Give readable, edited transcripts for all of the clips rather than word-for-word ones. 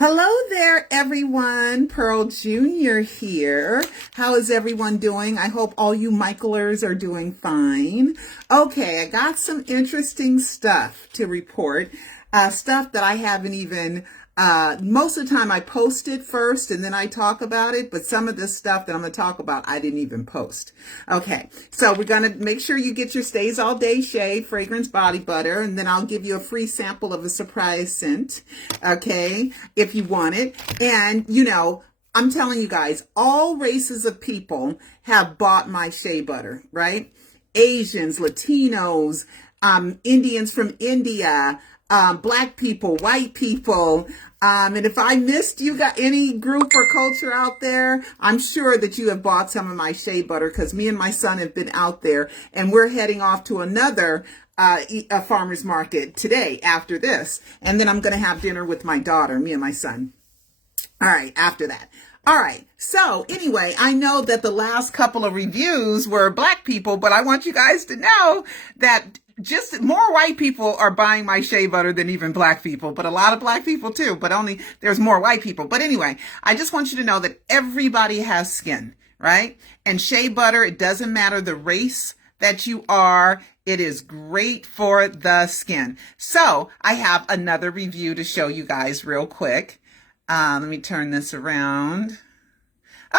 Hello there, everyone. Pearl Jr. here. How is everyone doing? I hope all you Michaelers are doing fine. Okay, I got some interesting stuff to report. Stuff that I haven't even, most of the time I post it first and then I talk about it, but some of this stuff that I'm going to talk about, I didn't even post. Okay, so we're going to make sure you get your Stays All Day Shea Fragrance Body Butter, and then I'll give you a free sample of a surprise scent, okay, if you want it. And, I'm telling you guys, all races of people have bought my shea butter, right? Asians, Latinos, Indians from India, Black people, white people. And if I missed you got any group or culture out there, I'm sure that you have bought some of my shea butter, because me and my son have been out there and we're heading off to another a farmer's market today after this. And then I'm going to have dinner with my daughter, me and my son. All right, after that. All right. So anyway, I know that the last couple of reviews were Black people, but I want you guys to know that just more white people are buying my shea butter than even Black people, but a lot of Black people too, but only there's more white people. But anyway, I just want you to know that everybody has skin, right? And shea butter, it doesn't matter the race that you are. It is great for the skin. So I have another review to show you guys real quick. Let me turn this around.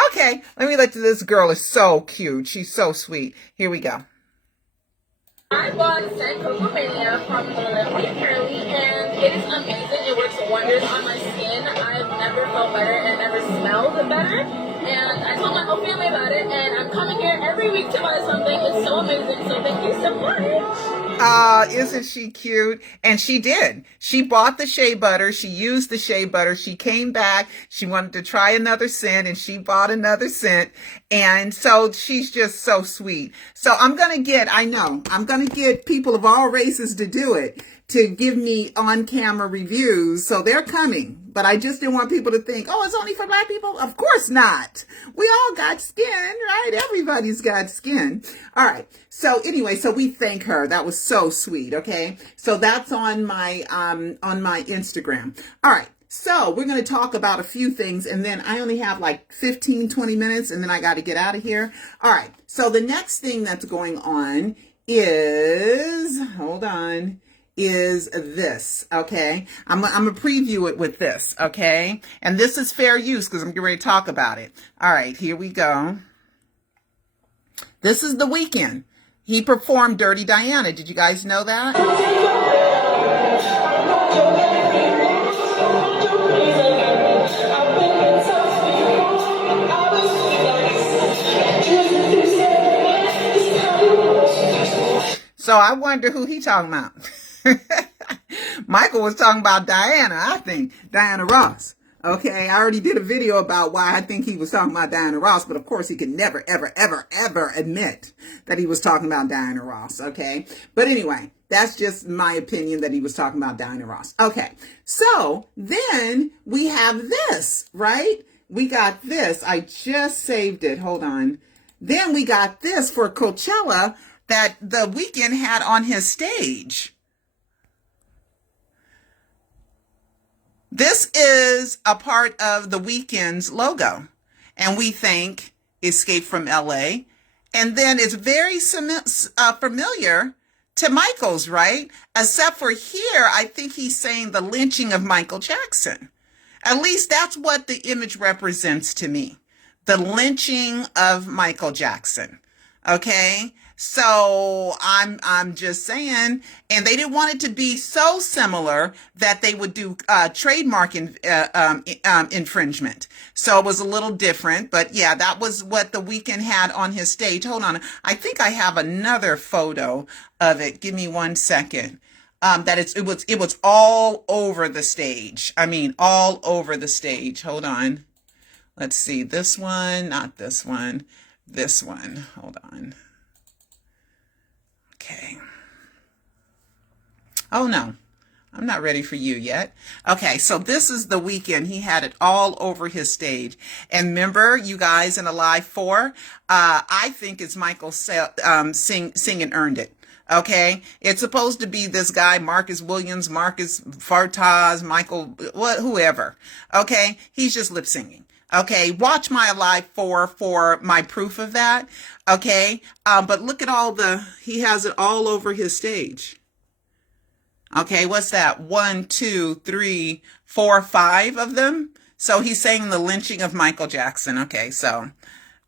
Okay, let me let you. This girl is so cute. She's so sweet. Here we go. I bought Scent Cocomania from Philadelphia Curly, and it is amazing. It works wonders on my skin. I've never felt better and never smelled better. And I told my whole family about it, and I'm coming here every week to buy something. It's so amazing. So thank you so much. Isn't she cute? And she did. She bought the shea butter. She used the shea butter. She came back. She wanted to try another scent, and she bought another scent. And so she's just so sweet. So I'm going to get people of all races to do it, to give me on-camera reviews. So they're coming. But I just didn't want people to think, oh, it's only for Black people. Of course not. We all got skin, right? Everybody's got skin. All right. So anyway, so we thank her. That was so sweet. Okay. So that's on my Instagram. All right. So we're going to talk about a few things, and then I only have like 15, 20 minutes, and then I got to get out of here. All right. So the next thing that's going on is, is this, okay? I'm going to preview it with this, okay? And this is fair use because I'm getting ready to talk about it. All right, here we go. This is the Weeknd. He performed Dirty Diana. Did you guys know that? So I wonder who he talking about. Michael was talking about Diana, I think. Diana Ross. Okay, I already did a video about why I think he was talking about Diana Ross, but of course he could never, ever, ever, ever admit that he was talking about Diana Ross, okay? But anyway, that's just my opinion that he was talking about Diana Ross. Okay, so then we have this, right? We got this. I just saved it. Hold on. Then we got this for Coachella that the Weeknd had on his stage. This is a part of the Weeknd's logo, and we think Escape from LA. And then it's very familiar to Michael's, right? Except for here, I think he's saying the lynching of Michael Jackson. At least that's what the image represents to me. The lynching of Michael Jackson. Okay? So I'm just saying, and they didn't want it to be so similar that they would do trademark infringement. So it was a little different, but yeah, that was what the Weeknd had on his stage. Hold on, I think I have another photo of it. Give me 1 second. It was all over the stage. I mean, all over the stage. Hold on. Let's see, this one, not this one, this one. Hold on. Okay. Oh, no, I'm not ready for you yet. Okay, so this is the Weeknd. He had it all over his stage. And remember, you guys, in Alive 4, I think it's Michael Sing and Earned It. Okay, it's supposed to be this guy, Marcus Williams, Marcus Fartaz, Michael, what, whoever. Okay, he's just lip singing. Okay, watch my Alive 4 for my proof of that. Okay, but look at he has it all over his stage. Okay, what's that? 1, 2, 3, 4, 5 of them. So he's saying the lynching of Michael Jackson. Okay, so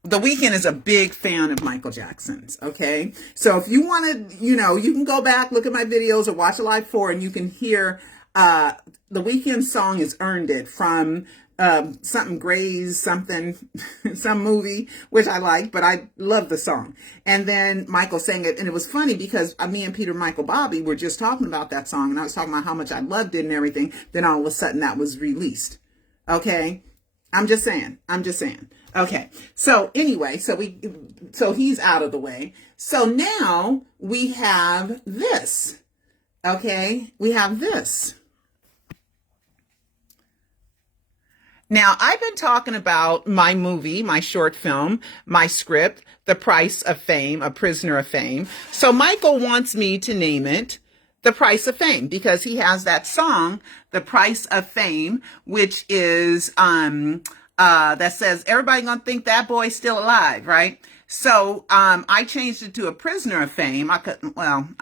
the Weeknd is a big fan of Michael Jackson's. Okay, so if you want to, you can go back, look at my videos, or watch Alive 4, and you can hear the Weeknd song is "Earned It" from something Grey's something, some movie, which I like, but I love the song. And then Michael sang it, and it was funny because me and Peter Michael Bobby were just talking about that song, and I was talking about how much I loved it and everything. Then all of a sudden that was released. Okay, I'm just saying. Okay, so anyway, so he's out of the way. So now we have this. Okay, we have this. Now, I've been talking about my movie, my short film, my script, The Price of Fame, A Prisoner of Fame. So Michael wants me to name it The Price of Fame because he has that song, The Price of Fame, which is that says everybody gonna think that boy's still alive, right? So I changed it to A Prisoner of Fame. I'm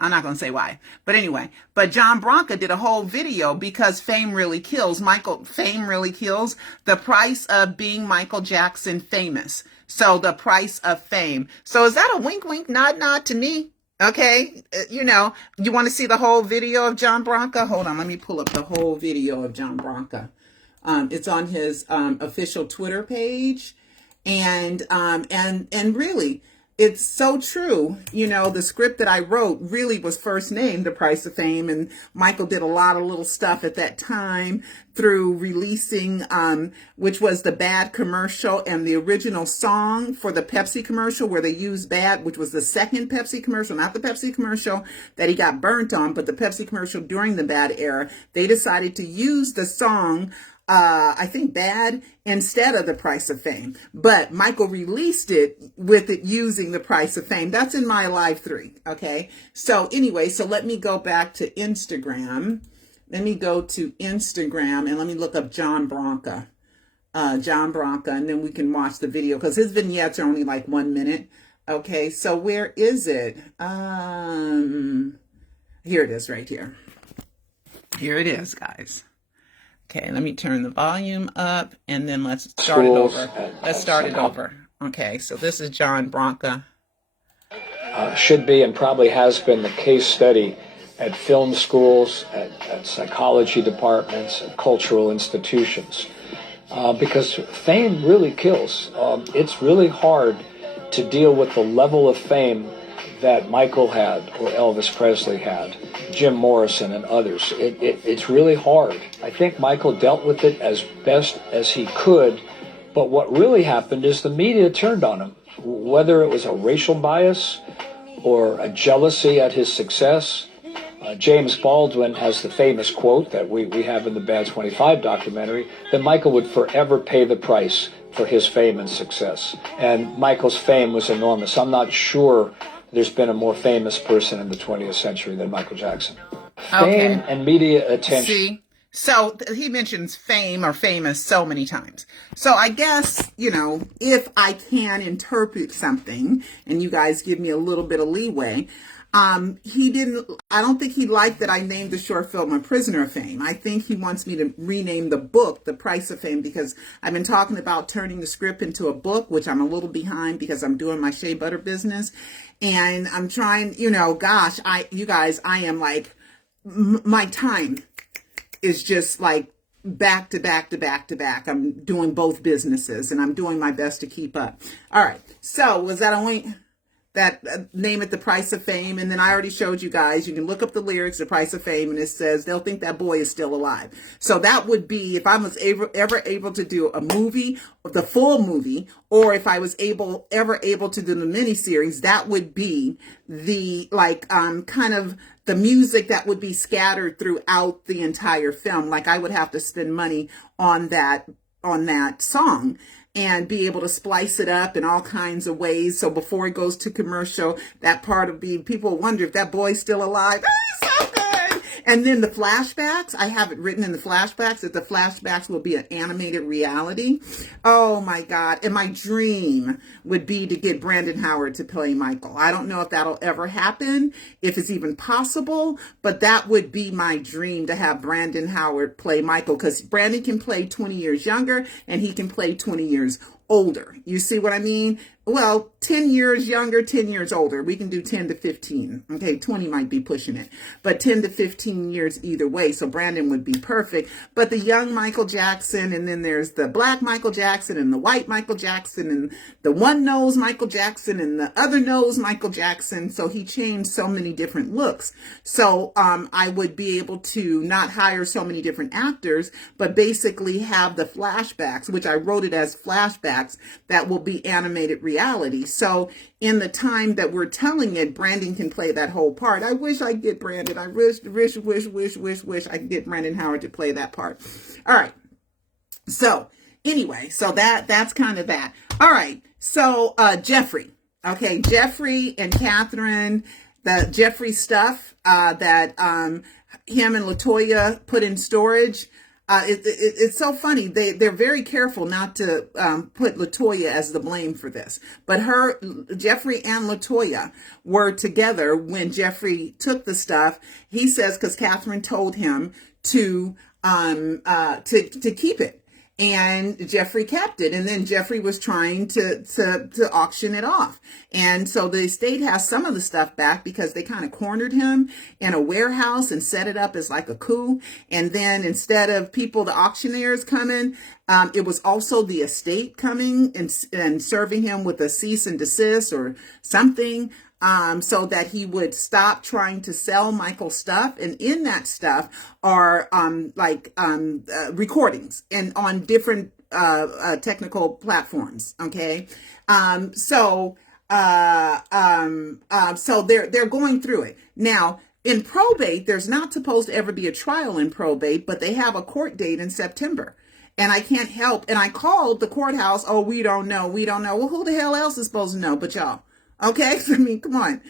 not gonna say why, but anyway. But John Branca did a whole video because fame really kills. Fame really kills. The price of being Michael Jackson famous. So the price of fame. So is that a wink, wink, nod, nod to me? Okay, you want to see the whole video of John Branca? Hold on, let me pull up the whole video of John Branca. It's on his official Twitter page, and really, it's so true. The script that I wrote really was first named The Price of Fame, and Michael did a lot of little stuff at that time through releasing, which was the Bad commercial and the original song for the Pepsi commercial where they used Bad, which was the second Pepsi commercial, not the Pepsi commercial that he got burnt on, but the Pepsi commercial during the Bad era. They decided to use the song I think Bad instead of The Price of Fame, but Michael released it with it using The Price of Fame. That's in my Live 3. Okay. So anyway, so let me go back to Instagram. Let me go to Instagram and let me look up John Branca, and then we can watch the video because his vignettes are only like 1 minute. Okay. So where is it? Here it is right here. Here it is, guys. Okay, let me turn the volume up, and then let's start it over. Okay, so this is John Branca. Should be and probably has been the case study at film schools, at psychology departments, at cultural institutions. Because fame really kills. It's really hard to deal with the level of fame that Michael had, or Elvis Presley had, Jim Morrison and others. It's really hard. I think Michael dealt with it as best as he could, but what really happened is the media turned on him. Whether it was a racial bias or a jealousy at his success. James Baldwin has the famous quote that we have in the Bad 25 documentary, that Michael would forever pay the price for his fame and success. And Michael's fame was enormous. I'm not sure there's been a more famous person in the 20th century than Michael Jackson. Fame and media attention. See? So he mentions fame or famous so many times. So I guess, if I can interpret something and you guys give me a little bit of leeway, I don't think he liked that I named the short film A Prisoner of Fame. I think he wants me to rename the book The Price of Fame because I've been talking about turning the script into a book, which I'm a little behind because I'm doing my shea butter business. And I'm trying, I am like, my time is just like back to back to back to back. I'm doing both businesses and I'm doing my best to keep up. All right. So was that only that name it The Price of Fame? And then I already showed you guys, you can look up the lyrics, The Price of Fame, and it says they'll think that boy is still alive. So that would be if I was ever able to do a movie, the full movie, or if I was ever able to do the miniseries, that would be the kind of the music that would be scattered throughout the entire film. Like I would have to spend money on that on that song and be able to splice it up in all kinds of ways. So before it goes to commercial, that part of people wonder if that boy's still alive. Oh, so good. And then the flashbacks, I have it written in the flashbacks that the flashbacks will be an animated reality. Oh my God. And my dream would be to get Brandon Howard to play Michael. I don't know if that'll ever happen, if it's even possible, but that would be my dream, to have Brandon Howard play Michael, because Brandon can play 20 years younger and he can play 20 years older. You see what I mean? Well, 10 years younger, 10 years older. We can do 10 to 15. Okay, 20 might be pushing it, but 10 to 15 years either way. So Brandon would be perfect. But the young Michael Jackson, and then there's the black Michael Jackson and the white Michael Jackson and the one nose Michael Jackson and the other nose Michael Jackson. So he changed so many different looks. So I would be able to not hire so many different actors, but basically have the flashbacks, which I wrote it as flashbacks, that will be animated reality. So in the time that we're telling it, Brandon can play that whole part. I wish I could get Brandon. I wish I could get Brandon Howard to play that part. All right. So anyway, so that's kind of that. All right. So Jeffrey. Okay, Jeffrey and Catherine, the Jeffrey stuff that him and LaToya put in storage. It's so funny. They're very careful not to put LaToya as the blame for this. But Jeffrey and LaToya were together when Jeffrey took the stuff. He says because Catherine told him to keep it. And Jeffrey kept it. And then Jeffrey was trying to auction it off. And so the estate has some of the stuff back because they kind of cornered him in a warehouse and set it up as like a coup. And then instead of the auctioneers coming, it was also the estate coming and serving him with a cease and desist or something. So that he would stop trying to sell Michael's stuff. And in that stuff are recordings and on different technical platforms. Okay. So they're going through it. Now, in probate, there's not supposed to ever be a trial in probate, but they have a court date in September. And I can't help. And I called the courthouse. Oh, we don't know. Well, who the hell else is supposed to know but y'all? Okay, I mean, come on.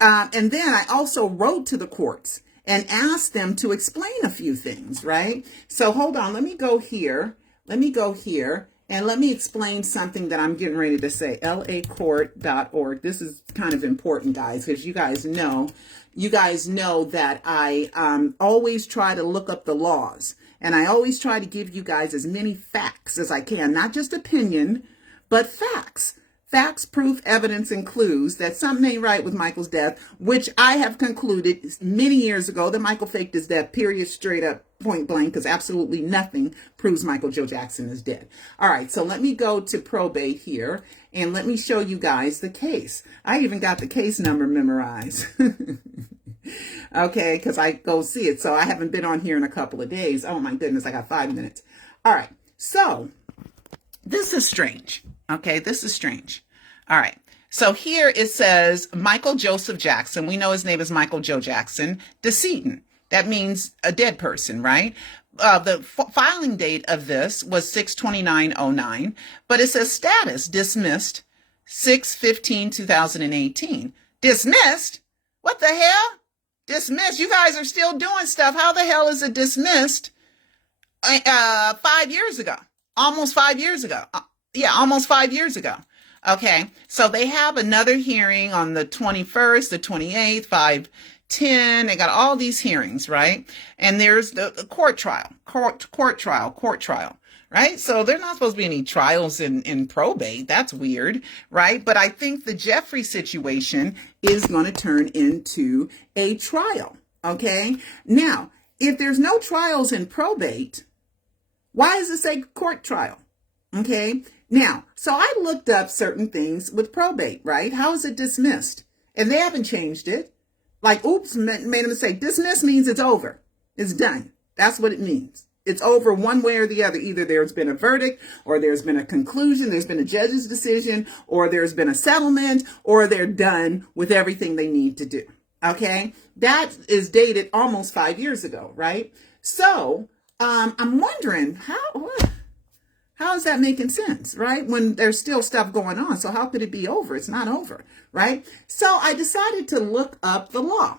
And then I also wrote to the courts and asked them to explain a few things, right? So hold on, let me go here, and let me explain something that I'm getting ready to say. lacourt.org. This is kind of important, guys, because you guys know that I always try to look up the laws, and I always try to give you guys as many facts as I can, not just opinion, but facts. Facts, proof, evidence, and clues that something ain't right with Michael's death, which I have concluded many years ago that Michael faked his death, period, straight up, point blank, because absolutely nothing proves Michael Joe Jackson is dead. All right, so let me go to probate here, and let me show you guys the case. I even got the case number memorized. Okay, because I go see it, so I haven't been on here in a couple of days. Oh my goodness, I got 5 minutes. All right, so this is strange. Okay, this is strange. All right. So here it says Michael Joseph Jackson. We know his name is Michael Joe Jackson, decedent. That means a dead person, right? The filing date of this was 6/29/09, but it says status dismissed 6/15/2018. Dismissed? What the hell? Dismissed? You guys are still doing stuff. How the hell is it dismissed 5 years ago? Almost 5 years ago. Almost 5 years ago. Okay, so they have another hearing on the 21st, the 28th, 5/10. They got all these hearings, right? And there's the court trial, right? So there's not supposed to be any trials in probate. That's weird, right? But I think the Jeffrey situation is going to turn into a trial, okay? Now, if there's no trials in probate, why does it say court trial? Okay. Now, so I looked up certain things with probate, right? How is it dismissed? And they haven't changed it. Like, oops, made a mistake. Dismiss means it's over. It's done. That's what it means. It's over one way or the other. Either there's been a verdict, or there's been a conclusion, there's been a judge's decision, or there's been a settlement, or they're done with everything they need to do. Okay. That is dated almost 5 years ago, right? So, I'm wondering How is that making sense, right? When there's still stuff going on. So how could it be over? It's not over, right? So I decided to look up the law,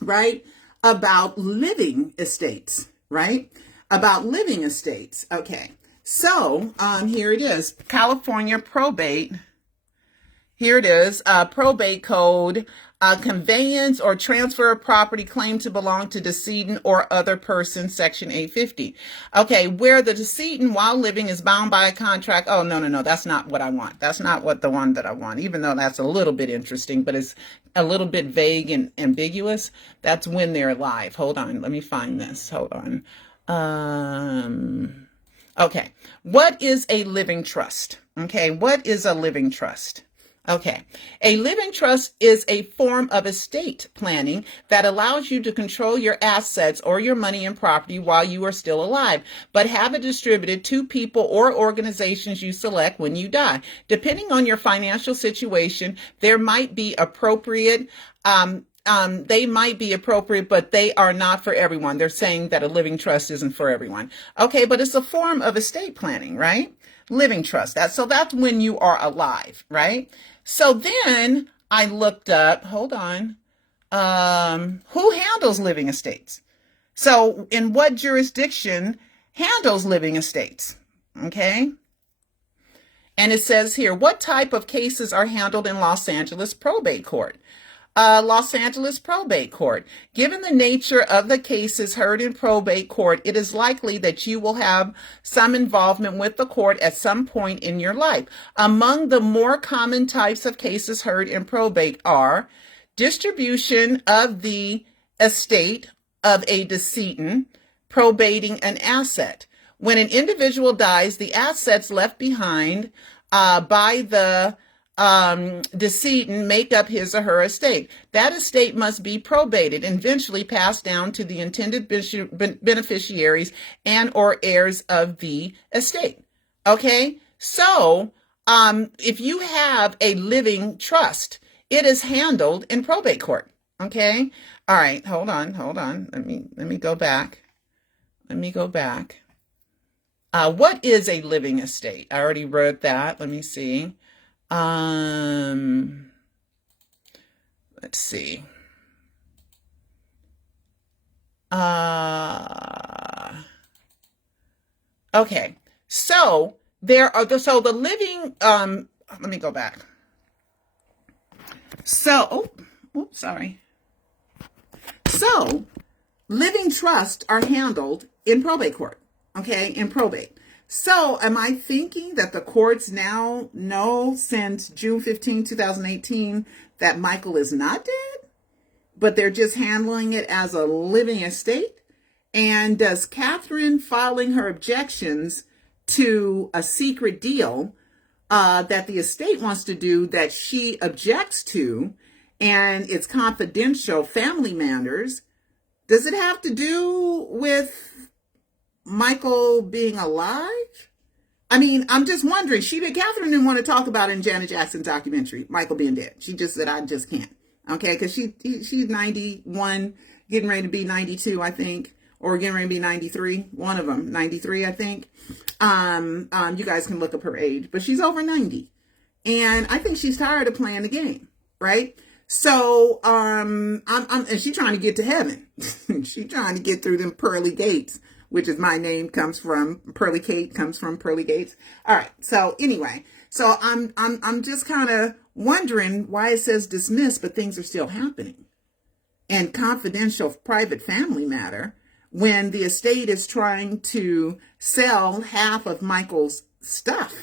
right? About living estates, right? About living estates. Okay. So here it is. California probate. Here it is, probate code, conveyance or transfer of property claimed to belong to decedent or other person, section 850. Okay, where the decedent while living is bound by a contract. Oh, no, that's not what I want. That's not what the one that I want, even though that's a little bit interesting, but it's a little bit vague and ambiguous. That's when they're alive. Hold on, let me find this. Hold on. Okay, what is a living trust? Okay, what is a living trust? Okay, a living trust is a form of estate planning that allows you to control your assets or your money and property while you are still alive, but have it distributed to people or organizations you select when you die. Depending on your financial situation, there might be appropriate, they might be appropriate, but they are not for everyone. They're saying that a living trust isn't for everyone. Okay, but it's a form of estate planning, right? Living trust. So that's when you are alive, right? So then I looked up, hold on, who handles living estates? So in what jurisdiction handles living estates? Okay. And it says here, what type of cases are handled in Los Angeles probate court? Los Angeles probate court. Given the nature of the cases heard in probate court, it is likely that you will have some involvement with the court at some point in your life. Among the more common types of cases heard in probate are distribution of the estate of a decedent, probating an asset. When an individual dies, the assets left behind by the decedent make up his or her estate. That estate must be probated and eventually passed down to the intended beneficiaries and or heirs of the estate. Okay, so if you have a living trust, it is handled in probate court. Okay, all right, hold on. Let me go back. What is a living estate? I already wrote that. Let me see. Let's see. Okay. So the living, let me go back. So, sorry. So living trusts are handled in probate court. Okay. In probate. So am I thinking that the courts now know since June 15, 2018, that Michael is not dead, but they're just handling it as a living estate? And does Catherine filing her objections to a secret deal that the estate wants to do that she objects to, and it's confidential family matters, does it have to do with Michael being alive? I mean, I'm just wondering. Catherine didn't want to talk about it in Janet Jackson's documentary, Michael being dead. She just said, I just can't. Okay, because she's 91, getting ready to be 92, I think, or getting ready to be 93. One of them, 93, I think. You guys can look up her age, but she's over 90, and I think she's tired of playing the game, right? So, and she's trying to get to heaven. She's trying to get through them pearly gates, which is my name, comes from Pearly Kate, comes from Pearly Gates. All right. So anyway, so I'm just kind of wondering why it says dismiss, but things are still happening. And confidential private family matter, when the estate is trying to sell half of Michael's stuff.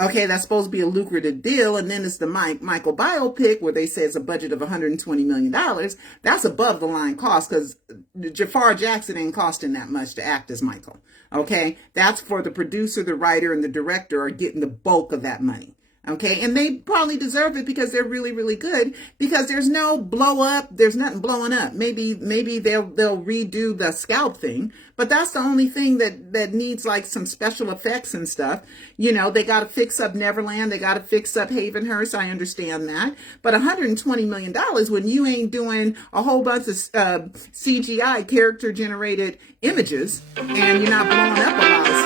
Okay, that's supposed to be a lucrative deal. And then it's the Michael biopic where they say it's a budget of $120 million. That's above the line cost, because Jafar Jackson ain't costing that much to act as Michael. Okay, that's for the producer, the writer, and the director are getting the bulk of that money. Okay, and they probably deserve it because they're really, really good, because there's no blow up, there's nothing blowing up. Maybe they'll redo the scalp thing, but that's the only thing that needs like some special effects and stuff. You know, they got to fix up Neverland, they got to fix up Havenhurst, I understand that. But $120 million when you ain't doing a whole bunch of CGI, character generated images, and you're not blowing up a lot of stuff.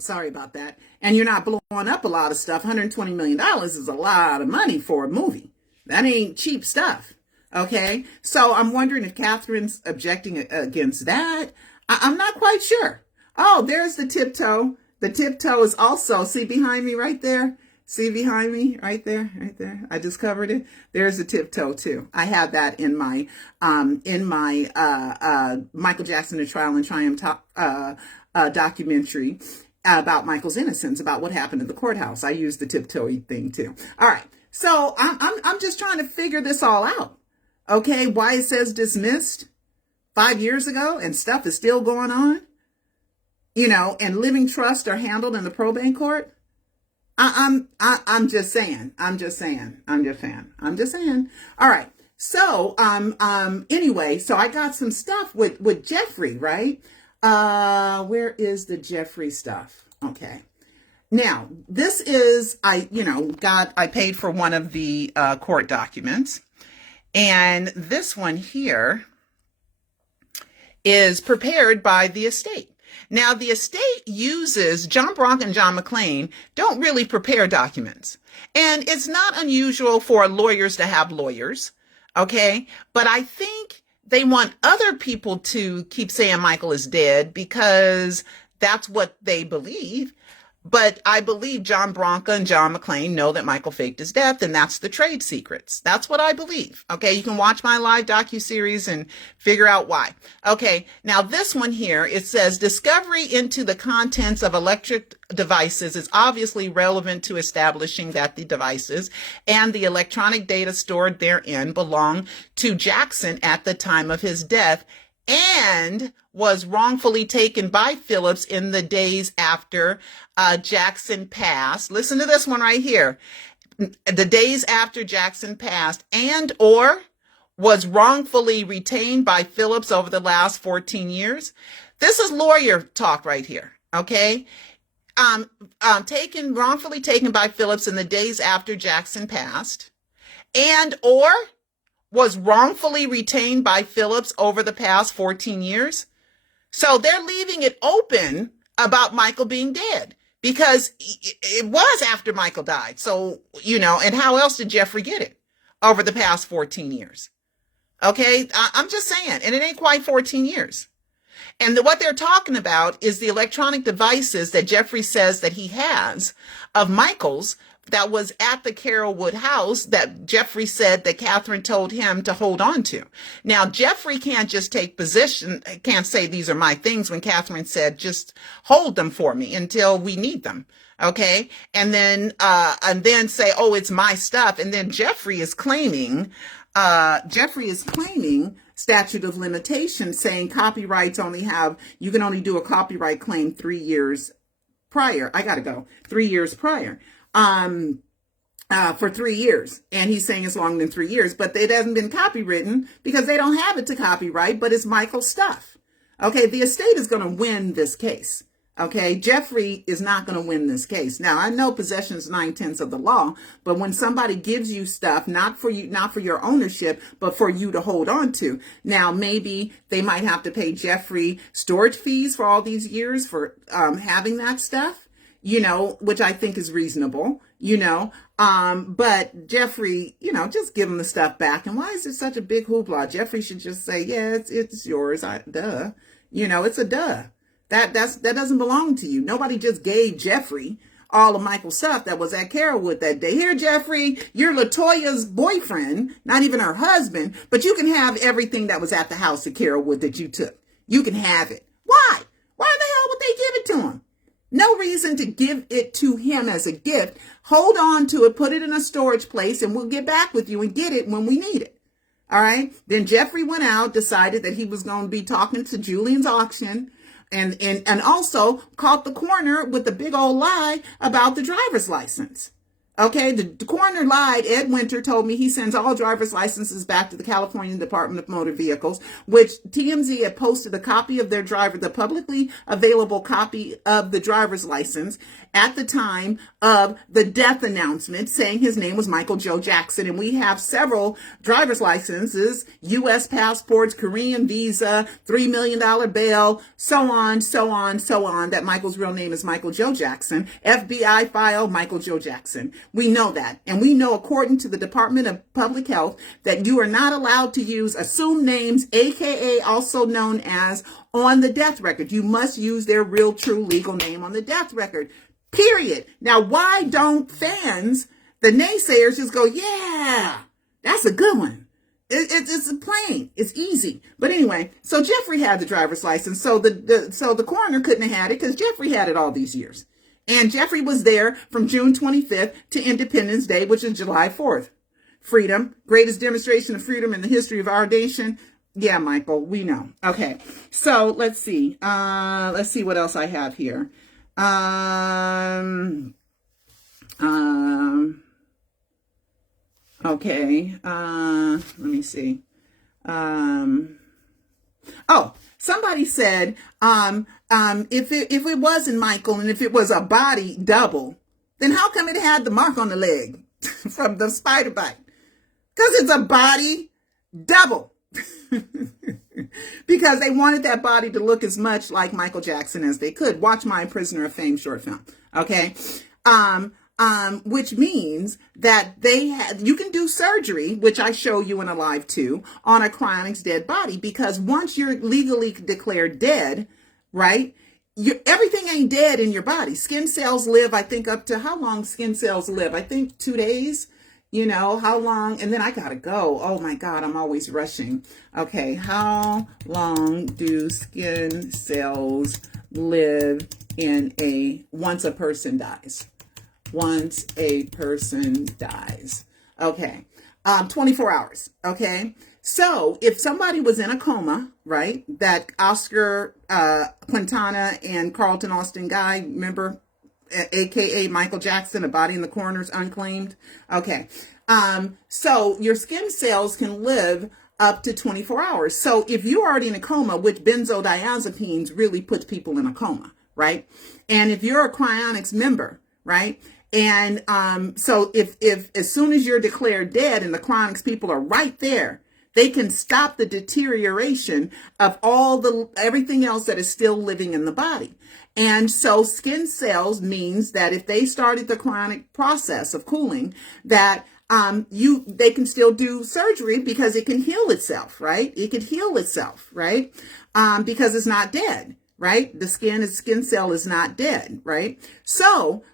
Sorry about that. And you're not blowing up a lot of stuff. $120 million is a lot of money for a movie. That ain't cheap stuff. Okay. So I'm wondering if Catherine's objecting against that. I'm not quite sure. Oh, there's the tiptoe. The tiptoe is also, see behind me right there? See behind me right there, right there. I just covered it. There's the tiptoe too. I have that in my Michael Jackson, The Trial and Triumph documentary about Michael's innocence, about what happened in the courthouse. I use the tiptoe thing too. All right. So I'm just trying to figure this all out. Okay. Why it says dismissed 5 years ago and stuff is still going on, you know, and living trusts are handled in the probate court. I'm just saying. All right. So, anyway, so I got some stuff with Jeffrey, right? Where is the Jeffrey stuff? Okay. Now, this is, I paid for one of the court documents, and this one here is prepared by the estate. Now, the estate uses, John Bronk and John McClane don't really prepare documents. And it's not unusual for lawyers to have lawyers, okay? But I think they want other people to keep saying Michael is dead because that's what they believe. But I believe John Bronca and John McClane know that Michael faked his death, and that's the trade secrets. That's what I believe. Okay, you can watch my live docuseries and figure out why. Okay, now this one here, it says discovery into the contents of electric devices is obviously relevant to establishing that the devices and the electronic data stored therein belong to Jackson at the time of his death and was wrongfully taken by Phillips in the days after Jackson passed. Listen to this one right here. The days after Jackson passed and or was wrongfully retained by Phillips over the last 14 years. This is lawyer talk right here, okay? Wrongfully taken by Phillips in the days after Jackson passed and or was wrongfully retained by Phillips over the past 14 years. So they're leaving it open about Michael being dead because it was after Michael died. So, you know, and how else did Jeffrey get it over the past 14 years? Okay, I'm just saying, and it ain't quite 14 years. And what they're talking about is the electronic devices that Jeffrey says that he has of Michael's that was at the Carrollwood house that Jeffrey said that Catherine told him to hold on to. Now, Jeffrey can't just take position, can't say these are my things when Catherine said, just hold them for me until we need them. Okay. And then say, oh, it's my stuff. And then Jeffrey is claiming statute of limitations, saying copyrights you can only do a copyright claim 3 years prior. 3 years prior. For 3 years. And he's saying it's longer than 3 years, but it hasn't been copywritten because they don't have it to copyright, but it's Michael's stuff. Okay. The estate is going to win this case. Okay. Jeffrey is not going to win this case. Now, I know possession is 9/10 of the law, but when somebody gives you stuff, not for your ownership, but for you to hold on to. Now, maybe they might have to pay Jeffrey storage fees for all these years for, having that stuff. You know, which I think is reasonable, you know, but Jeffrey, you know, just give him the stuff back. And why is there such a big hoopla? Jeffrey should just say, yeah, it's yours. Duh. You know, it's a duh. That doesn't belong to you. Nobody just gave Jeffrey all of Michael's stuff that was at Carrollwood that day. Here, Jeffrey, you're LaToya's boyfriend, not even her husband, but you can have everything that was at the house at Carrollwood that you took. You can have it. Why? Why the hell would they give it to him? No reason to give it to him as a gift. Hold on to it, put it in a storage place, and we'll get back with you and get it when we need it. All right. Then Jeffrey went out, decided that he was going to be talking to Julian's auction, And also caught the coroner with a big old lie about the driver's license. Okay, the coroner lied. Ed Winter told me he sends all driver's licenses back to the California Department of Motor Vehicles, which TMZ had posted a copy of their driver, the publicly available copy of the driver's license at the time of the death announcement, saying his name was Michael Joe Jackson. And we have several driver's licenses, U.S. passports, Korean visa, $3 million bail, so on, that Michael's real name is Michael Joe Jackson. FBI file, Michael Joe Jackson. We know that. And we know, according to the Department of Public Health, that you are not allowed to use assumed names, aka also known as, on the death record. You must use their real, true legal name on the death record. Period. Now, why don't fans, the naysayers, just go, yeah, that's a good one. It's plain. It's easy. But anyway, so Jeffrey had the driver's license. So the coroner couldn't have had it because Jeffrey had it all these years. And Jeffrey was there from June 25th to Independence Day, which is July 4th. Freedom, greatest demonstration of freedom in the history of our nation. Yeah, Michael, we know. Okay, so let's see. Let's see what else I have here. Okay, let me see. Oh, somebody said, if it wasn't Michael and if it was a body double, then how come it had the mark on the leg from the spider bite? Because it's a body double. Because they wanted that body to look as much like Michael Jackson as they could. Watch my Prisoner of Fame short film. Okay. Which means that you can do surgery, which I show you in a live too, on a cryonics dead body, because once you're legally declared dead, right, everything ain't dead in your body. Skin cells live, I think, up to how long skin cells live? I think 2 days, you know, how long, and then I gotta go. Oh my God, I'm always rushing. Okay, how long do skin cells live once a person dies? Once a person dies. Okay. 24 hours. Okay. So if somebody was in a coma, right, that Oscar Quintana and Carlton Austin guy, remember, AKA Michael Jackson, a body in the coroner's unclaimed. Okay. So your skin cells can live up to 24 hours. So if you're already in a coma, which benzodiazepines really puts people in a coma, right? And if you're a cryonics member, right? And so if as soon as you're declared dead and the cryonics people are right there, they can stop the deterioration of everything else that is still living in the body. And so skin cells means that if they started the cryonic process of cooling, that they can still do surgery because it can heal itself, right? It can heal itself, right? Because it's not dead, right? The skin cell is not dead, right? So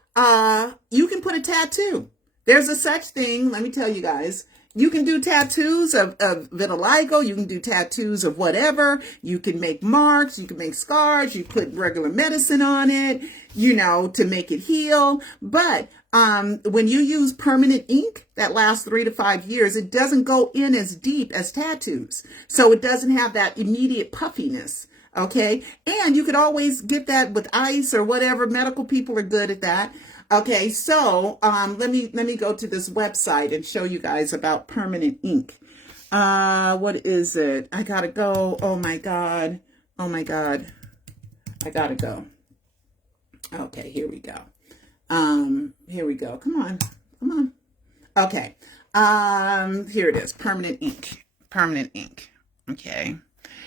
you can put a tattoo. There's a such thing, let me tell you guys, you can do tattoos of vitiligo, you can do tattoos of whatever, you can make marks, you can make scars, you put regular medicine on it, you know, to make it heal. But when you use permanent ink that lasts 3 to 5 years, it doesn't go in as deep as tattoos. So it doesn't have that immediate puffiness. Okay. And you could always get that with ice or whatever. Medical people are good at that. Okay. So, let me go to this website and show you guys about permanent ink. What is it? I gotta go. Oh my God. I gotta go. Okay. Here we go. Come on. Okay. Here it is. Permanent ink. Okay.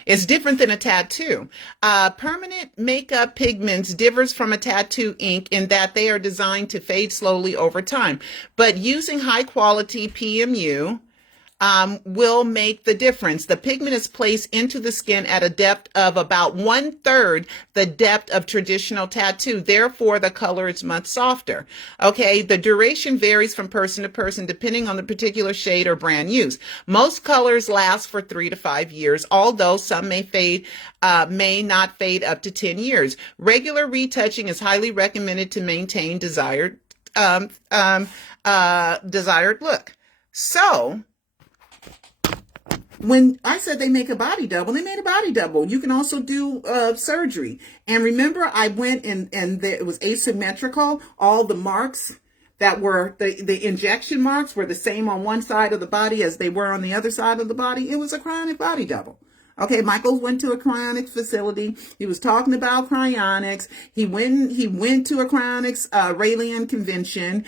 It's different than a tattoo. Permanent makeup pigments differs from a tattoo ink in that they are designed to fade slowly over time. But using high quality PMU will make the difference. The pigment is placed into the skin at a depth of about 1/3 the depth of traditional tattoo. Therefore, the color is much softer. Okay, the duration varies from person to person depending on the particular shade or brand used. Most colors last for 3 to 5 years, although some may not fade up to 10 years. Regular retouching is highly recommended to maintain desired look. So, when I said they make a body double, they made a body double. You can also do surgery. And remember, I went and it was asymmetrical. All the marks that were the injection marks were the same on one side of the body as they were on the other side of the body. It was a cryonic body double. Okay, Michael went to a cryonics facility. He was talking about cryonics. He went to a cryonics Raelian convention.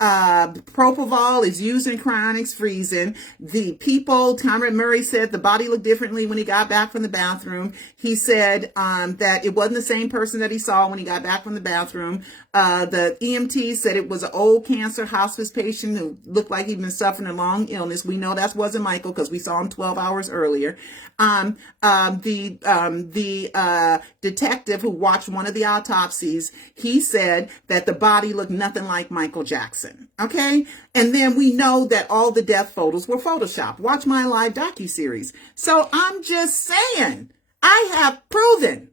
Propofol is used in cryonics freezing. The people, Conrad Murray said the body looked differently when he got back from the bathroom. He said that it wasn't the same person that he saw when he got back from the bathroom. The EMT said it was an old cancer hospice patient who looked like he'd been suffering a long illness. We know that wasn't Michael because we saw him 12 hours earlier. The detective who watched one of the autopsies, he said that the body looked nothing like Michael Jackson. Okay. And then we know that all the death photos were photoshopped. Watch my live docuseries. So I'm just saying, I have proven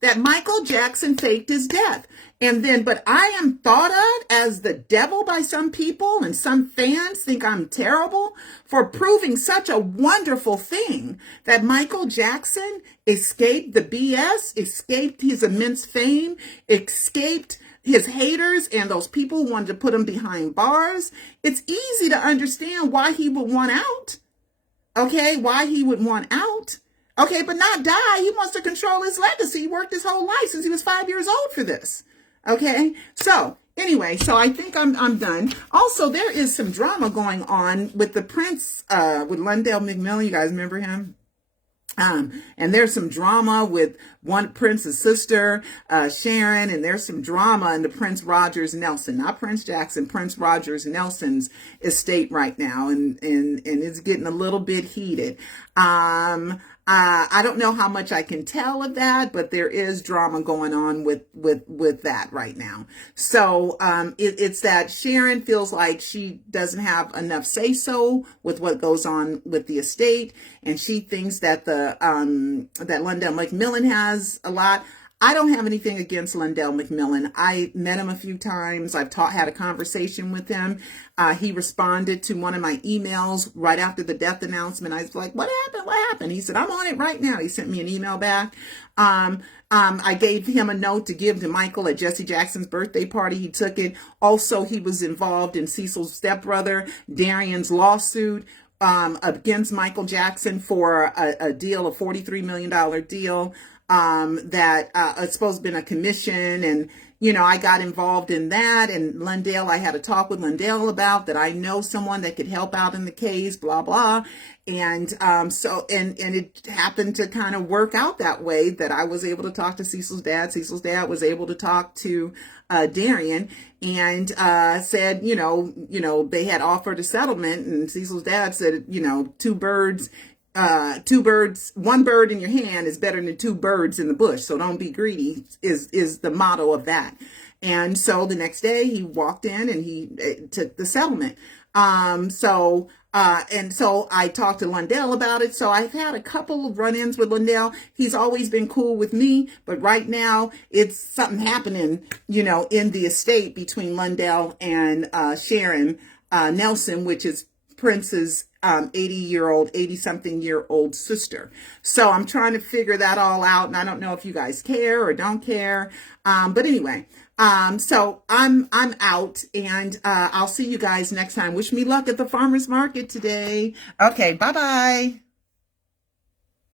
that Michael Jackson faked his death. And then, but I am thought of as the devil by some people, and some fans think I'm terrible for proving such a wonderful thing that Michael Jackson escaped the BS, escaped his immense fame, escaped his haters and those people who wanted to put him behind bars. It's easy to understand why he would want out. Okay, why he would want out. Okay, but not die. He wants to control his legacy. He worked his whole life since he was 5 years old for this. Okay, so anyway, so I think I'm done. Also, there is some drama going on with the Prince, with Lundell McMillan. You guys remember him? And there's some drama with one Prince's sister, Sharon, and there's some drama in the Prince Rogers Nelson, not Prince Jackson, Prince Rogers Nelson's estate right now, and it's getting a little bit heated. I don't know how much I can tell of that, but there is drama going on with that right now. So it's that Sharon feels like she doesn't have enough say-so with what goes on with the estate, and she thinks that that Lundell McMillan has a lot. I don't have anything against Lundell McMillan. I met him a few times. I've had a conversation with him. He responded to one of my emails right after the death announcement. I was like, what happened? What happened? He said, I'm on it right now. He sent me an email back. I gave him a note to give to Michael at Jesse Jackson's birthday party. He took it. Also, he was involved in Cecil's stepbrother, Darian's lawsuit against Michael Jackson for a deal, a $43 million deal. That it's supposed to have been a commission, and I got involved in that. And Lundell, I had a talk with Lundell about that. I know someone that could help out in the case, blah blah. And so it happened to kind of work out that way, that I was able to talk to Cecil's dad. Cecil's dad was able to talk to Darian, and said, they had offered a settlement, and Cecil's dad said, one bird in your hand is better than two birds in the bush. So don't be greedy is the motto of that. And so the next day he walked in and he took the settlement. And so I talked to Lundell about it. So I've had a couple of run-ins with Lundell. He's always been cool with me, but right now it's something happening, in the estate between Lundell and Sharon Nelson, which is Prince's 80-something-year-old sister. So I'm trying to figure that all out, and I don't know if you guys care or don't care. But anyway, so I'm out, and I'll see you guys next time. Wish me luck at the farmer's market today. Okay, bye-bye.